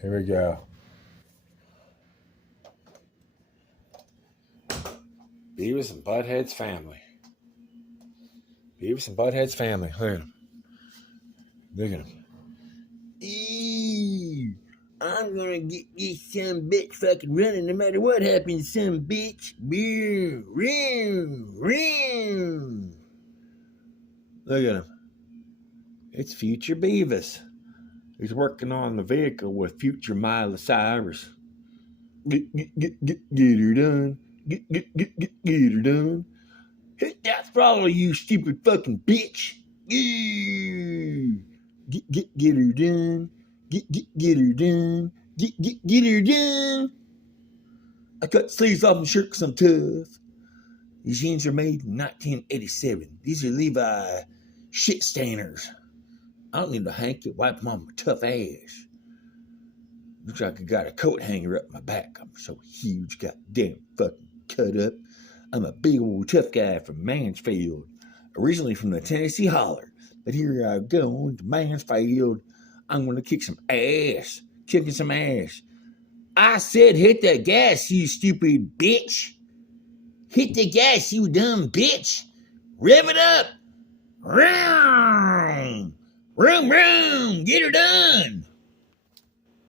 Here we go. Beavis and Butthead's family. Beavis and Butthead's family. Look at him. Look at him. Eee, I'm gonna get this son bitch fucking running no matter what happens, son bitch. Look at him. It's future Beavis. He's working on the vehicle with future Miley Cyrus. Get her done. Get her done. Hit that throttle, you stupid fucking bitch. Get her done. Get her done. Get her done. I cut sleeves off my shirt because I'm tough. These jeans are made in 1987. These are Levi shit stainers. I don't need a hanky wipe them on my tough ass. Looks like I got a coat hanger up my back. I'm so huge, goddamn fucking cut up. I'm a big old tough guy from Mansfield, originally from the Tennessee Holler. But here I go to Mansfield. I'm gonna kick some ass, kicking some ass. I said hit the gas, you stupid bitch. Hit the gas, you dumb bitch. Rev it up. Vroom, vroom, vroom. Get her done.